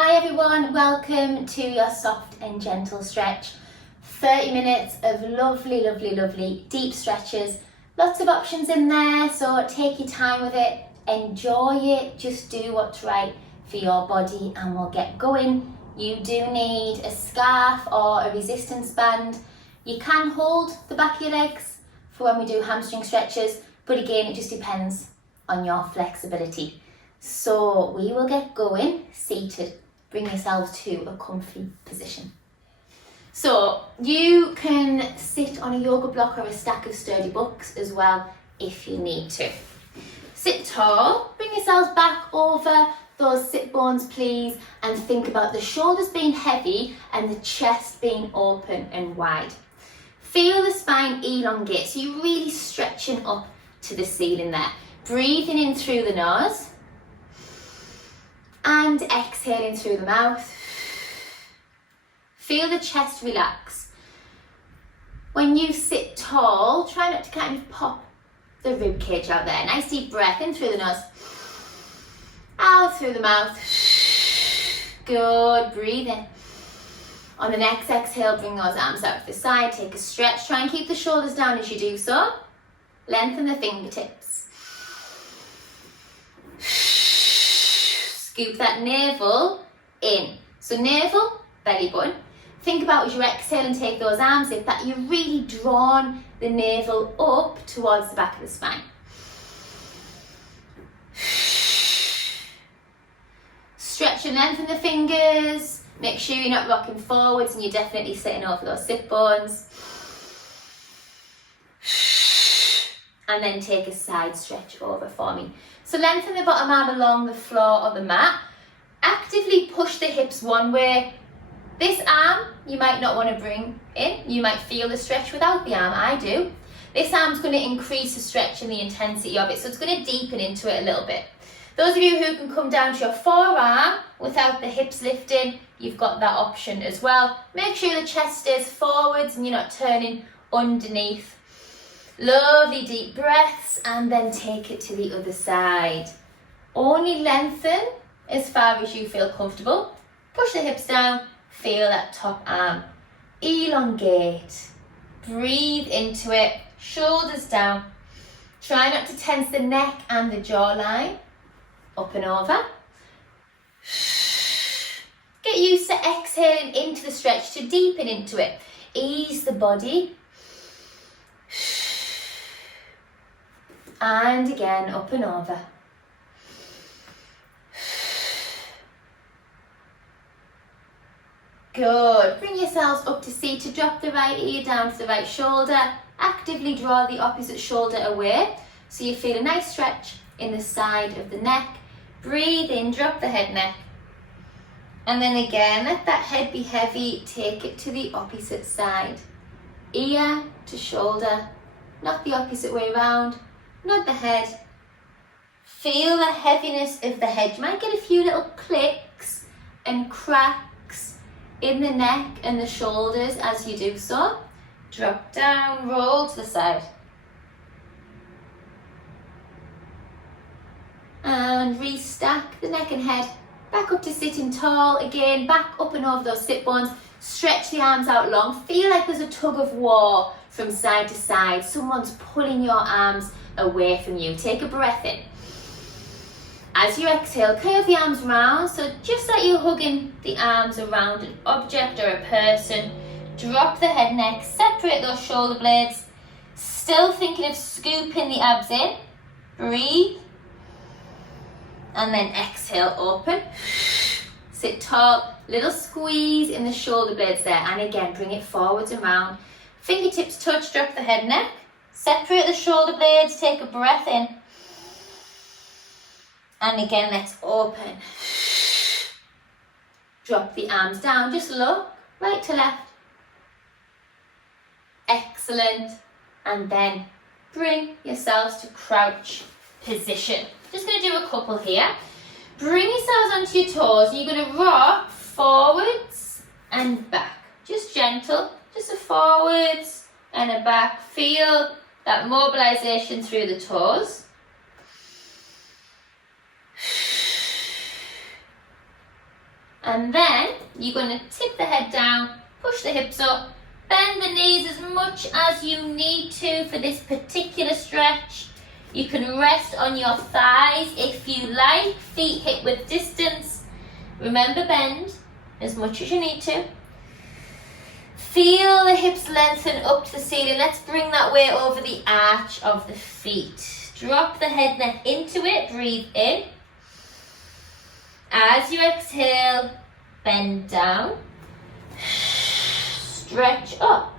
Hi everyone, welcome to your soft and gentle stretch. 30 minutes of lovely, lovely, lovely deep stretches. Lots of options in there, so take your time with it, enjoy it, just do what's right for your body and we'll get going. You do need a scarf or a resistance band. You can hold the back of your legs for when we do hamstring stretches, but again, it just depends on your flexibility. So we will get going seated. Bring yourselves to a comfy position. So you can sit on a yoga block or a stack of sturdy books as well if you need to. Sit tall, bring yourselves back over those sit bones please, and think about the shoulders being heavy and the chest being open and wide. Feel the spine elongate, so you're really stretching up to the ceiling there. Breathing in through the nose and exhaling through the mouth. Feel the chest relax. When you sit tall, try not to kind of pop the rib cage out there. Nice deep breath in through the nose, out through the mouth. Good, breathe in. On the next exhale, bring those arms out to the side, take a stretch. Try and keep the shoulders down as you do so. Lengthen the fingertips. Scoop that navel in. So navel, belly button. Think about as you exhale and take those arms in that you're really drawn the navel up towards the back of the spine. Stretch and lengthen the fingers. Make sure you're not rocking forwards and you're definitely sitting over those sit bones. And then take a side stretch over for me. So lengthen the bottom arm along the floor of the mat. Actively push the hips one way. This arm you might not want to bring in. You might feel the stretch without the arm. I do. This arm's going to increase the stretch and the intensity of it, so it's going to deepen into it a little bit. Those of you who can come down to your forearm without the hips lifting, you've got that option as well. Make sure the chest stays forwards and you're not turning underneath. Lovely deep breaths and then take it to the other side. Only lengthen as far as you feel comfortable. Push the hips down, feel that top arm. Elongate. Breathe into it, shoulders down. Try not to tense the neck and the jawline. Up and over. Get used to exhaling into the stretch to deepen into it. Ease the body. And again, up and over. Good. Bring yourselves up to seated. Drop the right ear down to the right shoulder. Actively draw the opposite shoulder away so you feel a nice stretch in the side of the neck. Breathe in, drop the head neck. And then again, let that head be heavy. Take it to the opposite side. Ear to shoulder, not the opposite way around. Not the head. Feel the heaviness of the head. You might get a few little clicks and cracks in the neck and the shoulders as you do so. Drop down, roll to the side. And restack the neck and head. Back up to sitting tall. Again, back up and over those sit bones. Stretch the arms out long. Feel like there's a tug of war from side to side. Someone's pulling your arms away from you. Take a breath in. As you exhale, curve the arms round, so just like you're hugging the arms around an object or a person. Drop the head neck, separate those shoulder blades. Still thinking of scooping the abs in. Breathe. And then exhale, open. Sit tall, little squeeze in the shoulder blades there. And again, bring it forwards and round. Fingertips touch, drop the head neck. Separate the shoulder blades, take a breath in. And again, let's open. Drop the arms down, just look right to left. Excellent. And then bring yourselves to crouch position. Just going to do a couple here. Bring yourselves onto your toes. You're going to rock forwards and back. Just gentle, just a forwards and a back. Feel that mobilization through the toes. And then you're going to tip the head down, push the hips up, bend the knees as much as you need to for this particular stretch. You can rest on your thighs if you like, feet hip width distance. Remember, bend as much as you need to. Feel the hips lengthen up to the ceiling. Let's bring that weight over the arch of the feet. Drop the head neck into it, breathe in. As you exhale, bend down, stretch up.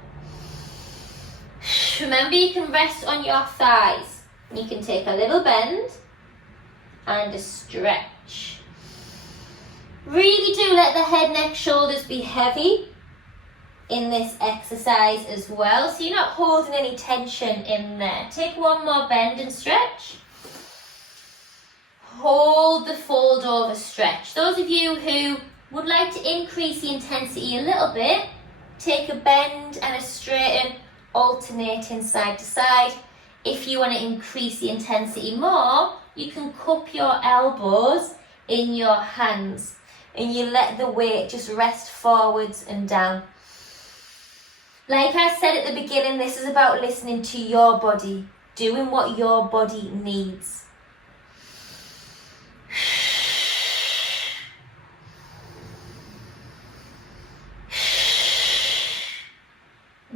Remember, you can rest on your thighs. You can take a little bend and a stretch. Really do let the head, neck, shoulders be heavy in this exercise as well, so you're not holding any tension in there. Take one more bend and stretch. Hold the fold over stretch. Those of you who would like to increase the intensity a little bit, take a bend and a straighten, alternating side to side. If you want to increase the intensity more, you can cup your elbows in your hands and you let the weight just rest forwards and down. Like I said at the beginning, this is about listening to your body, doing what your body needs.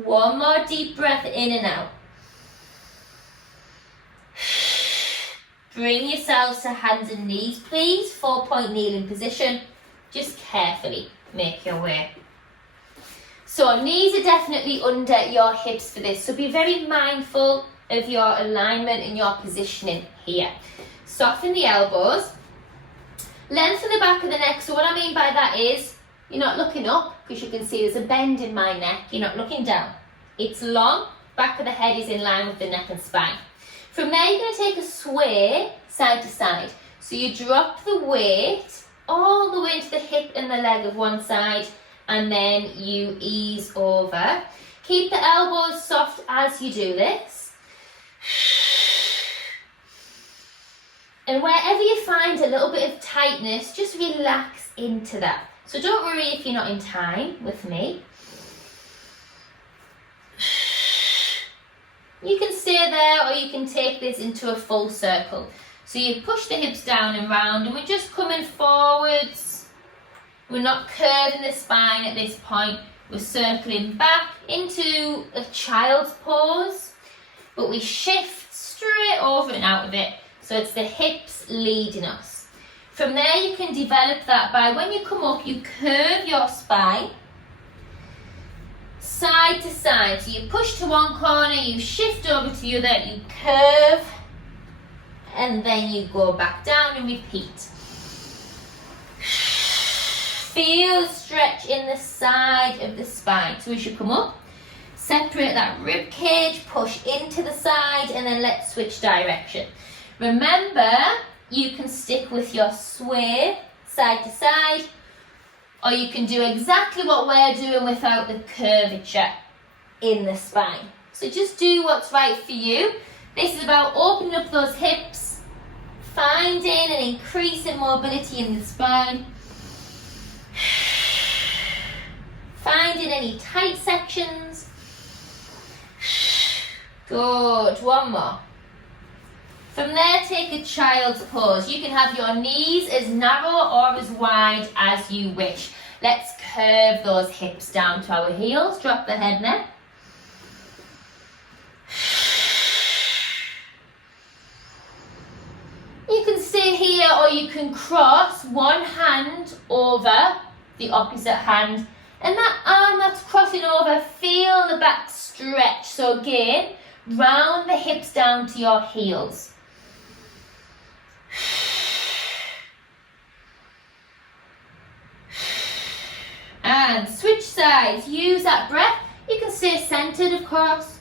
One more deep breath in and out. Bring yourselves to hands and knees, please. 4-point kneeling position. Just carefully make your way. So knees are definitely under your hips for this. So be very mindful of your alignment and your positioning here. Soften the elbows. Lengthen the back of the neck. So what I mean by that is you're not looking up, because you can see there's a bend in my neck. You're not looking down. It's long. Back of the head is in line with the neck and spine. From there, you're going to take a sway side to side. So you drop the weight all the way into the hip and the leg of one side, and then you ease over. Keep the elbows soft as you do this. And wherever you find a little bit of tightness, just relax into that. So don't worry if you're not in time with me. You can stay there, or you can take this into a full circle. So you push the hips down and round, and we're just coming forwards. We're not curving the spine at this point. We're circling back into a child's pose, but we shift straight over and out of it. So it's the hips leading us. From there, you can develop that by when you come up, you curve your spine side to side. So you push to one corner, you shift over to the other, you curve, and then you go back down and repeat. Feel the stretch in the side of the spine. So as you come up, separate that rib cage, push into the side, and then let's switch direction. Remember, you can stick with your sway side to side, or you can do exactly what we're doing without the curvature in the spine. So just do what's right for you. This is about opening up those hips, finding and increasing mobility in the spine, finding any tight sections. Good, one more. From there, take a child's pose. You can have your knees as narrow or as wide as you wish. Let's curve those hips down to our heels. Drop the head neck. You can stay here, or you can cross one hand over the opposite hand. And that arm that's crossing over, feel the back stretch. So again, round the hips down to your heels. And switch sides. Use that breath. You can stay centered, of course.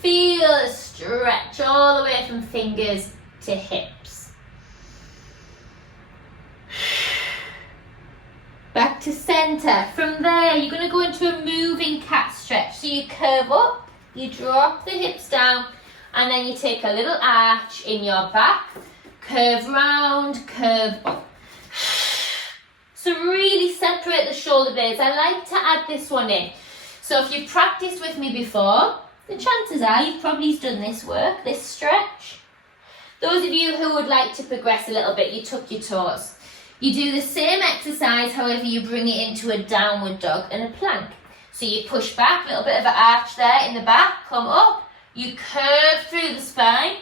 Feel a stretch all the way from fingers to hips. Back to center. From there, you're going to go into a moving cat stretch. So you curve up, you drop the hips down, and then you take a little arch in your back. Curve round, curve up. So really separate the shoulder blades. I like to add this one in. So if you've practiced with me before, the chances are you've probably done this work, this stretch. Those of you who would like to progress a little bit, you tuck your toes. You do the same exercise, however you bring it into a downward dog and a plank. So you push back, a little bit of an arch there in the back, come up, you curve through the spine,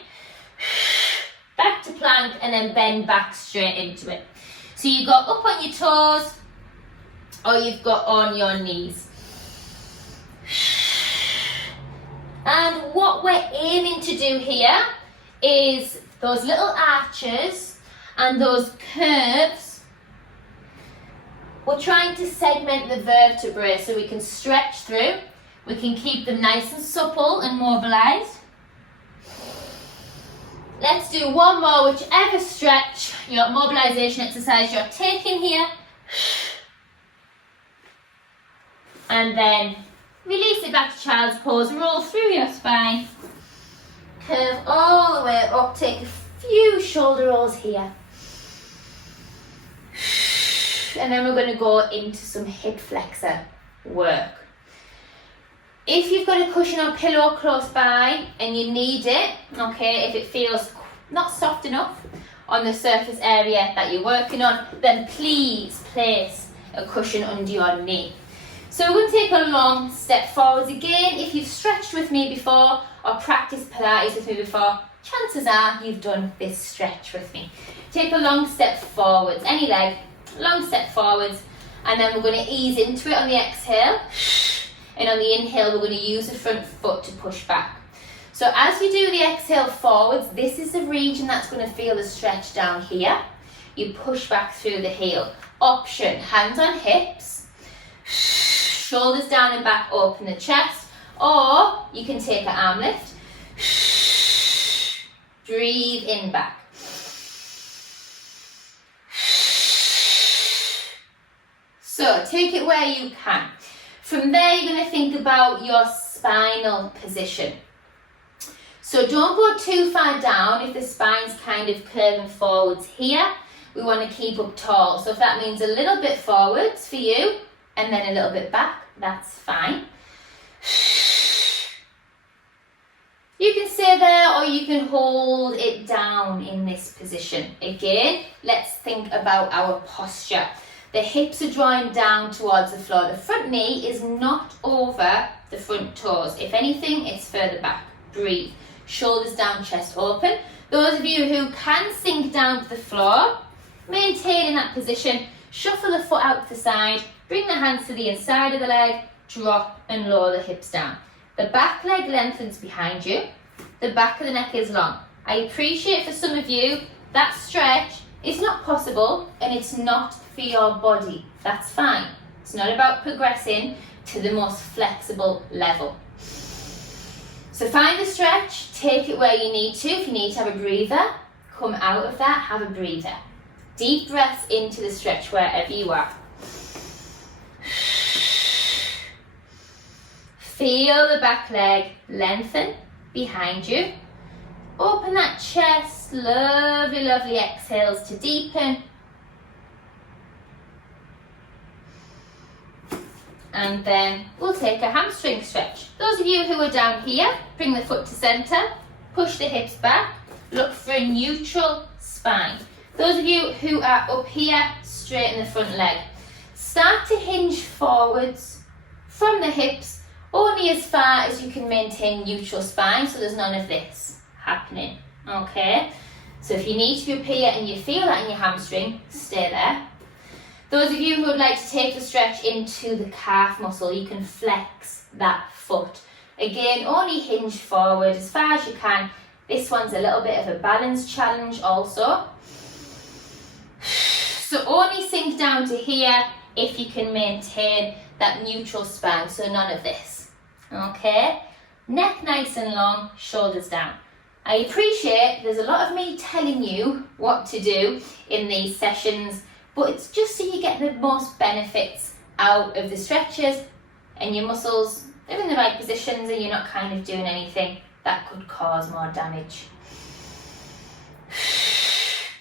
back to plank, and then bend back straight into it. So you got up on your toes, or you've got on your knees. And what we're aiming to do here is those little arches and those curves. We're trying to segment the vertebrae so we can stretch through. We can keep them nice and supple and mobilized. Let's do one more, whichever stretch, your mobilization exercise you're taking here. And then release it back to child's pose, roll through your spine. Curve all the way up, take a few shoulder rolls here. And then we're going to go into some hip flexor work. If you've got a cushion or pillow close by and you need it, okay, if it feels not soft enough on the surface area that you're working on, then please place a cushion under your knee. So we're going to take a long step forwards. Again, if you've stretched with me before or practiced Pilates with me before, chances are you've done this stretch with me. Take a long step forwards, any leg, long step forwards, and then we're going to ease into it on the exhale, and on the inhale we're going to use the front foot to push back. So as you do the exhale forwards, this is the region that's going to feel the stretch down here. You push back through the heel. Option, hands on hips, shoulders down and back, open the chest, or you can take an arm lift. Breathe in back. So take it where you can. From there, you're going to think about your spinal position. So don't go too far down if the spine's kind of curving forwards here. We want to keep up tall. So if that means a little bit forwards for you and then a little bit back, that's fine. You can stay there or you can hold it down in this position. Again, let's think about our posture. The hips are drawing down towards the floor. The front knee is not over the front toes. If anything, it's further back. Breathe. Shoulders down, chest open. Those of you who can sink down to the floor, maintain in that position. Shuffle the foot out to the side. Bring the hands to the inside of the leg. Drop and lower the hips down. The back leg lengthens behind you. The back of the neck is long. I appreciate for some of you that stretch is not possible and it's not for your body. That's fine. It's not about progressing to the most flexible level. So find the stretch, take it where you need to. If you need to have a breather, come out of that, have a breather. Deep breaths into the stretch wherever you are. Feel the back leg lengthen behind you. Open that chest, lovely, lovely exhales to deepen. And then we'll take a hamstring stretch. Those of you who are down here, bring the foot to center, push the hips back, look for a neutral spine. Those of you who are up here, straighten the front leg. Start to hinge forwards from the hips, only as far as you can maintain neutral spine, so there's none of this happening, okay? So if you need to be up here and you feel that in your hamstring, stay there. Those of you who would like to take the stretch into the calf muscle, you can flex that foot. Again, only hinge forward as far as you can. This one's a little bit of a balance challenge also. So only sink down to here if you can maintain that neutral spine, so none of this. Okay? Neck nice and long, shoulders down. I appreciate there's a lot of me telling you what to do in these sessions, but it's just so you get the most benefits out of the stretches and your muscles are in the right positions and you're not kind of doing anything that could cause more damage.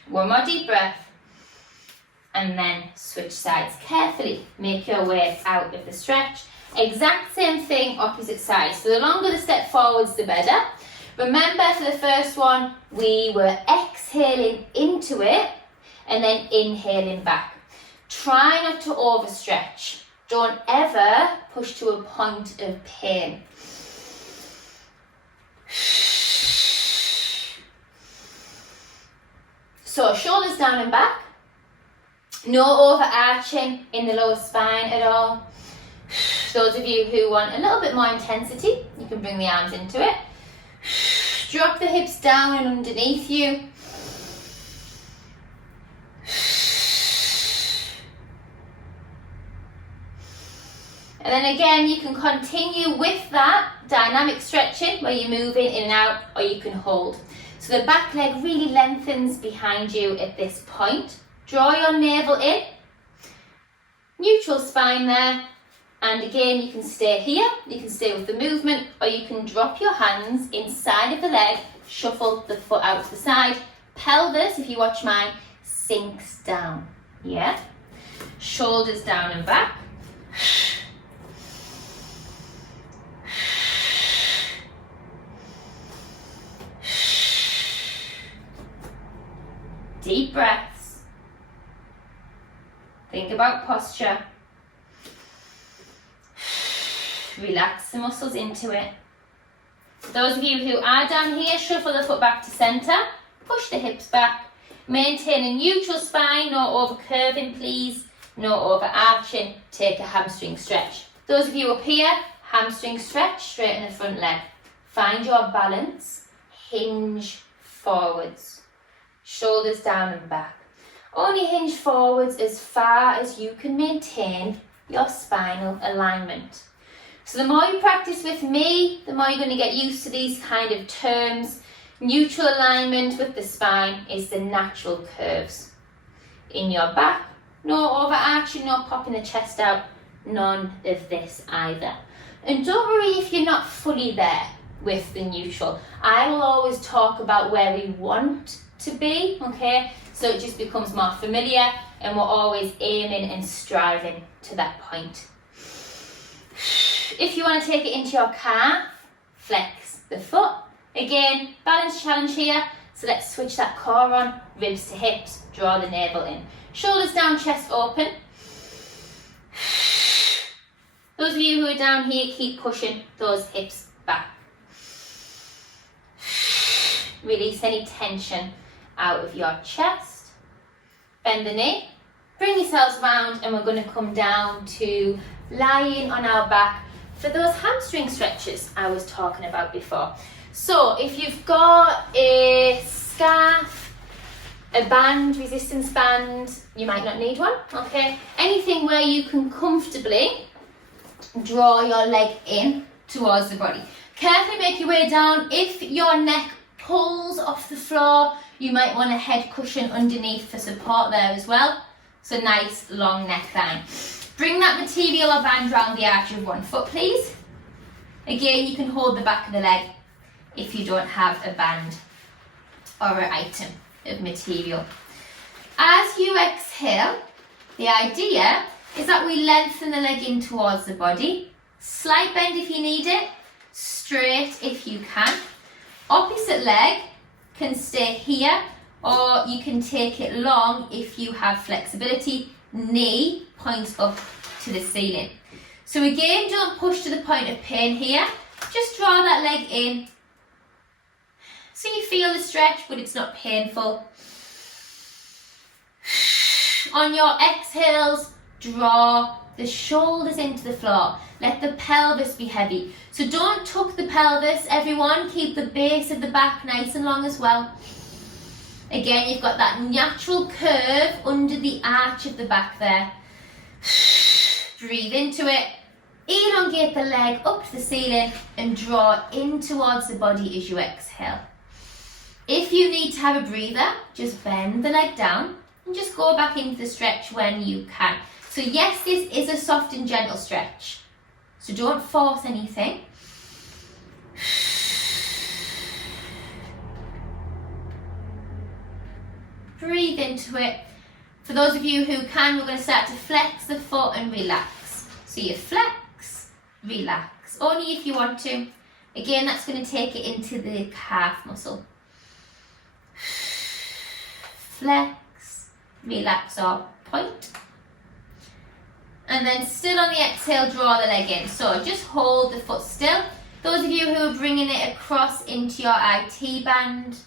One more deep breath. and then switch sides carefully. Make your way out of the stretch. Exact same thing, opposite side. So the longer the step forwards, the better. Remember, for the first one, we were exhaling into it and then inhaling back. Try not to overstretch. Don't ever push to a point of pain. So shoulders down and back. No overarching in the lower spine at all. Those of you who want a little bit more intensity, you can bring the arms into it. Drop the hips down and underneath you. And then again, you can continue with that dynamic stretching where you're moving in and out, or you can hold. So the back leg really lengthens behind you at this point. Draw your navel in, neutral spine there, and again you can stay here, you can stay with the movement, or you can drop your hands inside of the leg, shuffle the foot out to the side. Pelvis, if you watch mine, sinks down, yeah? Shoulders down and back. Deep breaths. Think about posture. Relax the muscles into it. Those of you who are down here, shuffle the foot back to centre. Push the hips back. Maintain a neutral spine, no over curving please, no over arching. Take a hamstring stretch. Those of you up here, hamstring stretch, straighten the front leg. Find your balance, hinge forwards. Shoulders down and back. Only hinge forwards as far as you can maintain your spinal alignment. So the more you practice with me, the more you're going to get used to these kind of terms. Neutral alignment with the spine is the natural curves in your back. No overarching, no popping the chest out, none of this either. And don't worry if you're not fully there with the neutral. I will always talk about where we want to be, okay? So it just becomes more familiar and we're always aiming and striving to that point. If you want to take it into your calf, flex the foot. Again, balance challenge here. So let's switch that core on, ribs to hips, draw the navel in. Shoulders down, chest open. Those of you who are down here, keep pushing those hips back. Release any tension out of your chest. Bend the knee. Bring yourselves round and we're going to come down to lying on our back for those hamstring stretches I was talking about before. So if you've got a scarf, a band, resistance band, you might not need one, okay? Anything where you can comfortably draw your leg in towards the body. Carefully make your way down. If your neck pulls off the floor, you might want a head cushion underneath for support there as well. So nice long neckline. Bring that material or band round the arch of one foot, please. Again, you can hold the back of the leg if you don't have a band or an item of material. As you exhale, the idea is that we lengthen the leg in towards the body. Slight bend if you need it, straight if you can. Opposite leg can stay here, or you can take it long if you have flexibility. Knee points up to the ceiling. So again, don't push to the point of pain here. Just draw that leg in. So you feel the stretch, but it's not painful. On your exhales, draw the shoulders into the floor. Let the pelvis be heavy. So don't tuck the pelvis, everyone. Keep the base of the back nice and long as well. Again, you've got that natural curve under the arch of the back there. Breathe into it. Elongate the leg up to the ceiling and draw in towards the body as you exhale. If you need to have a breather, just bend the leg down and just go back into the stretch when you can. So yes, this is a soft and gentle stretch. So don't force anything. Breathe into it. For those of you who can, we're going to start to flex the foot and relax. So you flex, relax, only if you want to. Again, that's going to take it into the calf muscle. Flex, relax or point. And then still on the exhale, draw the leg in. So just hold the foot still. Those of you who are bringing it across into your IT band,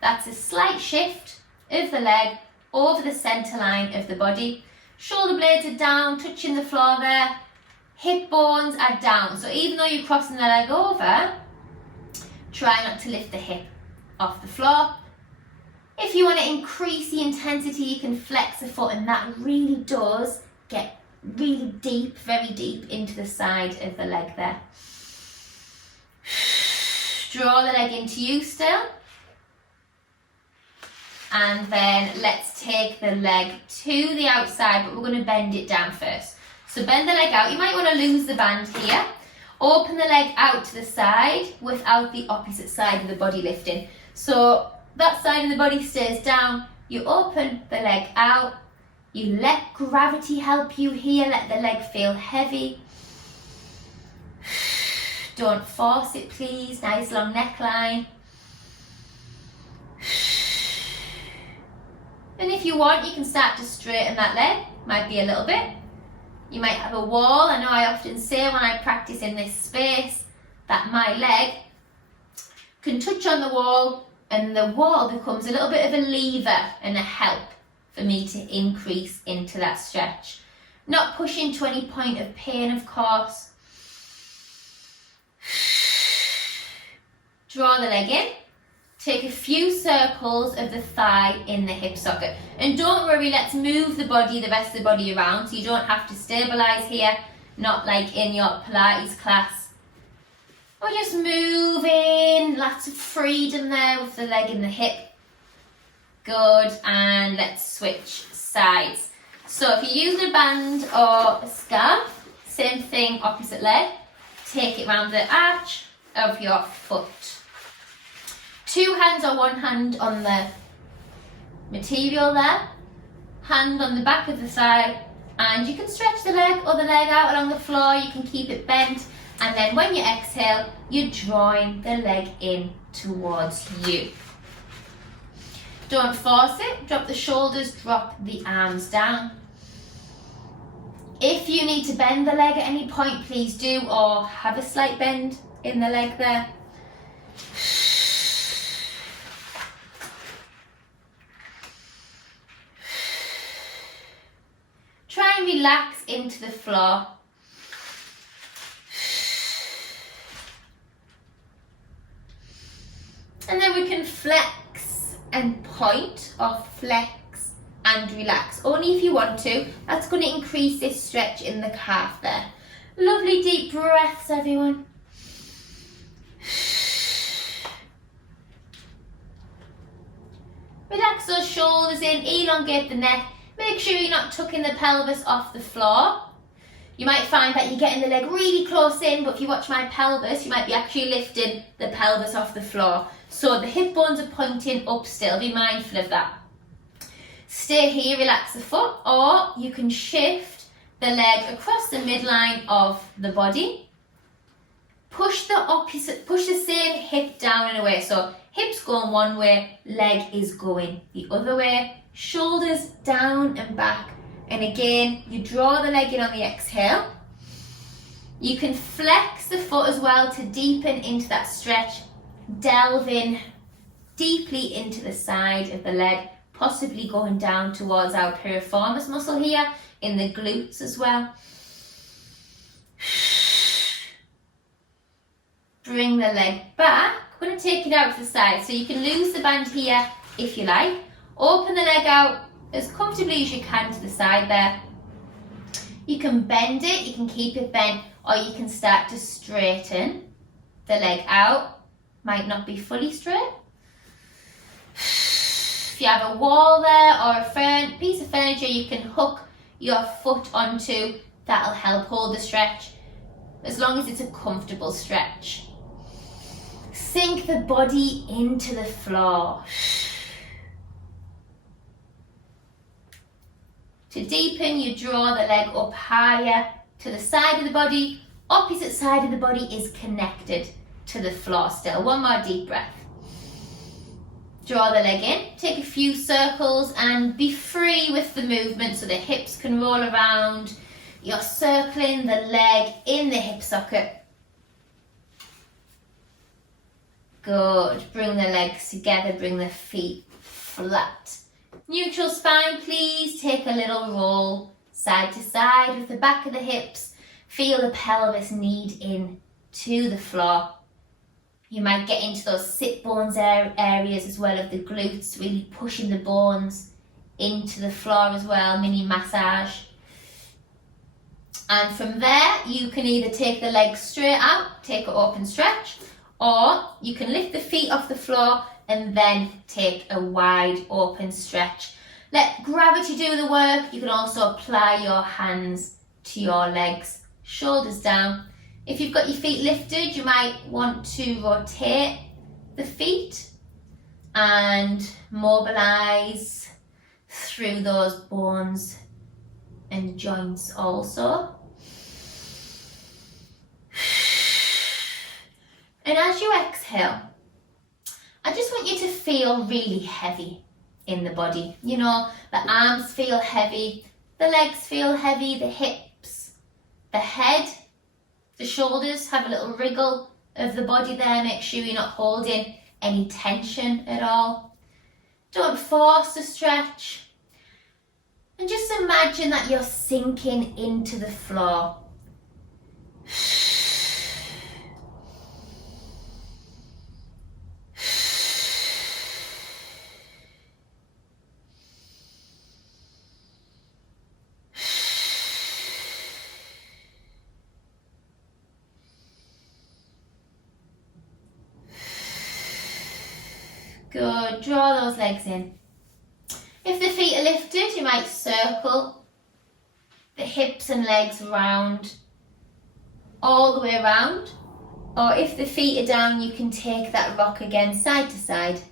that's a slight shift of the leg over the centre line of the body. Shoulder blades are down, touching the floor there. Hip bones are down. So even though you're crossing the leg over, try not to lift the hip off the floor. If you want to increase the intensity, you can flex the foot, and that really does get really deep, very deep into the side of the leg there. Draw the leg into you still. And then let's take the leg to the outside, but we're going to bend it down first. So bend the leg out. You might want to lose the band here. Open the leg out to the side without the opposite side of the body lifting. So that side of the body stays down. You open the leg out. You let gravity help you here. Let the leg feel heavy. Don't force it, please. Nice long neckline. And if you want, you can start to straighten that leg. Might be a little bit. You might have a wall. I know I often say when I practice in this space that my leg can touch on the wall, and the wall becomes a little bit of a lever and a help for me to increase into that stretch. Not pushing to any point of pain, of course. Draw the leg in. Take a few circles of the thigh in the hip socket. And don't worry, let's move the rest of the body around, so you don't have to stabilise here, not like in your Pilates class. We're just moving, lots of freedom there with the leg and the hip. Good, and let's switch sides. So if you're using a band or a scarf, same thing, opposite leg. Take it round the arch of your foot. 2 hands or 1 hand on the material there. Hand on the back of the thigh, and you can stretch the leg or the leg out along the floor. You can keep it bent, and then when you exhale, you're drawing the leg in towards you. Don't force it. Drop the shoulders, drop the arms down. If you need to bend the leg at any point, please do, or have a slight bend in the leg there. Try and relax into the floor. And then we can flex and point, or flex and relax. Only if you want to. That's going to increase this stretch in the calf there. Lovely deep breaths, everyone. Relax those shoulders in, elongate the neck. Make sure you're not tucking the pelvis off the floor. You might find that you're getting the leg really close in, but if you watch my pelvis, you might be actually lifting the pelvis off the floor. So the hip bones are pointing up still. Be mindful of that. Stay here, relax the foot, or you can shift the leg across the midline of the body. Push the same hip down and away. So hips going one way, leg is going the other way. Shoulders down and back. And again, you draw the leg in on the exhale. You can flex the foot as well to deepen into that stretch. Delve in deeply into the side of the leg, possibly going down towards our piriformis muscle here in the glutes as well. Bring the leg back. I'm going to take it out to the side, so you can lose the band here if you like. Open the leg out as comfortably as you can to the side there. You can bend it, you can keep it bent, or you can start to straighten the leg out. Might not be fully straight. If you have a wall there or a piece of furniture you can hook your foot onto, that'll help hold the stretch, as long as it's a comfortable stretch. Sink the body into the floor. To deepen, you draw the leg up higher to the side of the body. Opposite side of the body is connected to the floor still. One more deep breath. Draw the leg in, take a few circles and be free with the movement so the hips can roll around. You're circling the leg in the hip socket. Good. Bring the legs together, bring the feet flat. Neutral spine, please. Take a little roll side to side with the back of the hips. Feel the pelvis knead in to the floor. You might get into those sit bones areas as well of the glutes, really pushing the bones into the floor as well, mini massage. And from there, you can either take the legs straight out, take an open stretch, or you can lift the feet off the floor and then take a wide open stretch. Let gravity do the work. You can also apply your hands to your legs, shoulders down. If you've got your feet lifted, you might want to rotate the feet and mobilize through those bones and joints also. And as you exhale, I just want you to feel really heavy in the body. You know, the arms feel heavy, the legs feel heavy, the hips, the head, the shoulders have a little wriggle of the body there. Make sure you're not holding any tension at all. Don't force the stretch. And just imagine that you're sinking into the floor. Good, draw those legs in. If the feet are lifted, you might circle the hips and legs round, all the way around. Or if the feet are down, you can take that rock again side to side.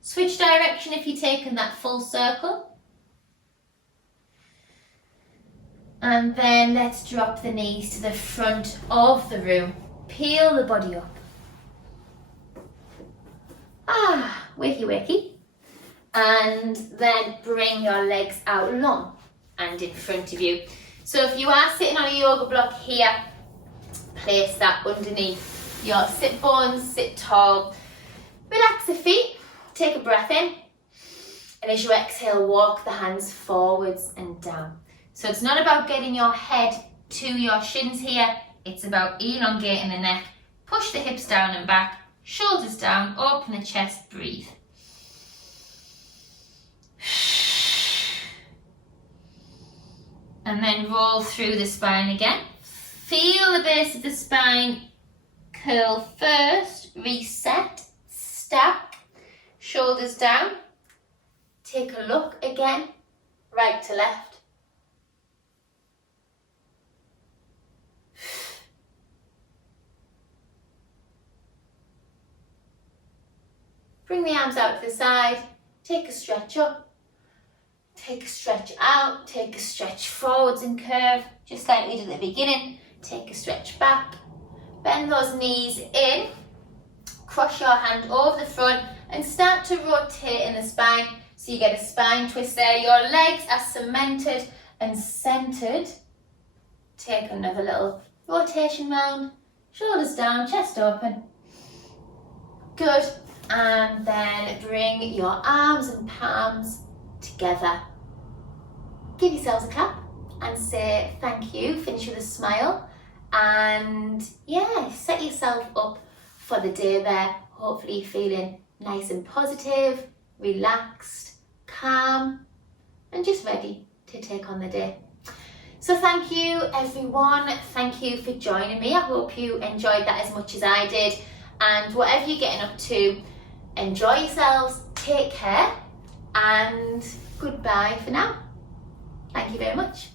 Switch direction if you've taken that full circle. And then let's drop the knees to the front of the room. Peel the body up. Wakey wakey. And then bring your legs out long and in front of you. So if you are sitting on a yoga block here, place that underneath your sit bones, sit tall. Relax the feet, take a breath in. And as you exhale, walk the hands forwards and down. So it's not about getting your head to your shins here, it's about elongating the neck. Push the hips down and back. Shoulders down, open the chest, breathe. And then roll through the spine again. Feel the base of the spine curl first, reset, stack, shoulders down. Take a look again, right to left. Bring the arms out to the side, take a stretch up, take a stretch out, take a stretch forwards and curve, just like we did at the beginning. Take a stretch back, bend those knees in, cross your hand over the front and start to rotate in the spine. So you get a spine twist there, your legs are cemented and centered. Take another little rotation round, shoulders down, chest open. Good. And then bring your arms and palms together. Give yourselves a clap and say thank you. Finish with a smile. And yeah, set yourself up for the day there. Hopefully feeling nice and positive, relaxed, calm, and just ready to take on the day. So thank you everyone. Thank you for joining me. I hope you enjoyed that as much as I did. And whatever you're getting up to, enjoy yourselves, take care, and goodbye for now. Thank you very much.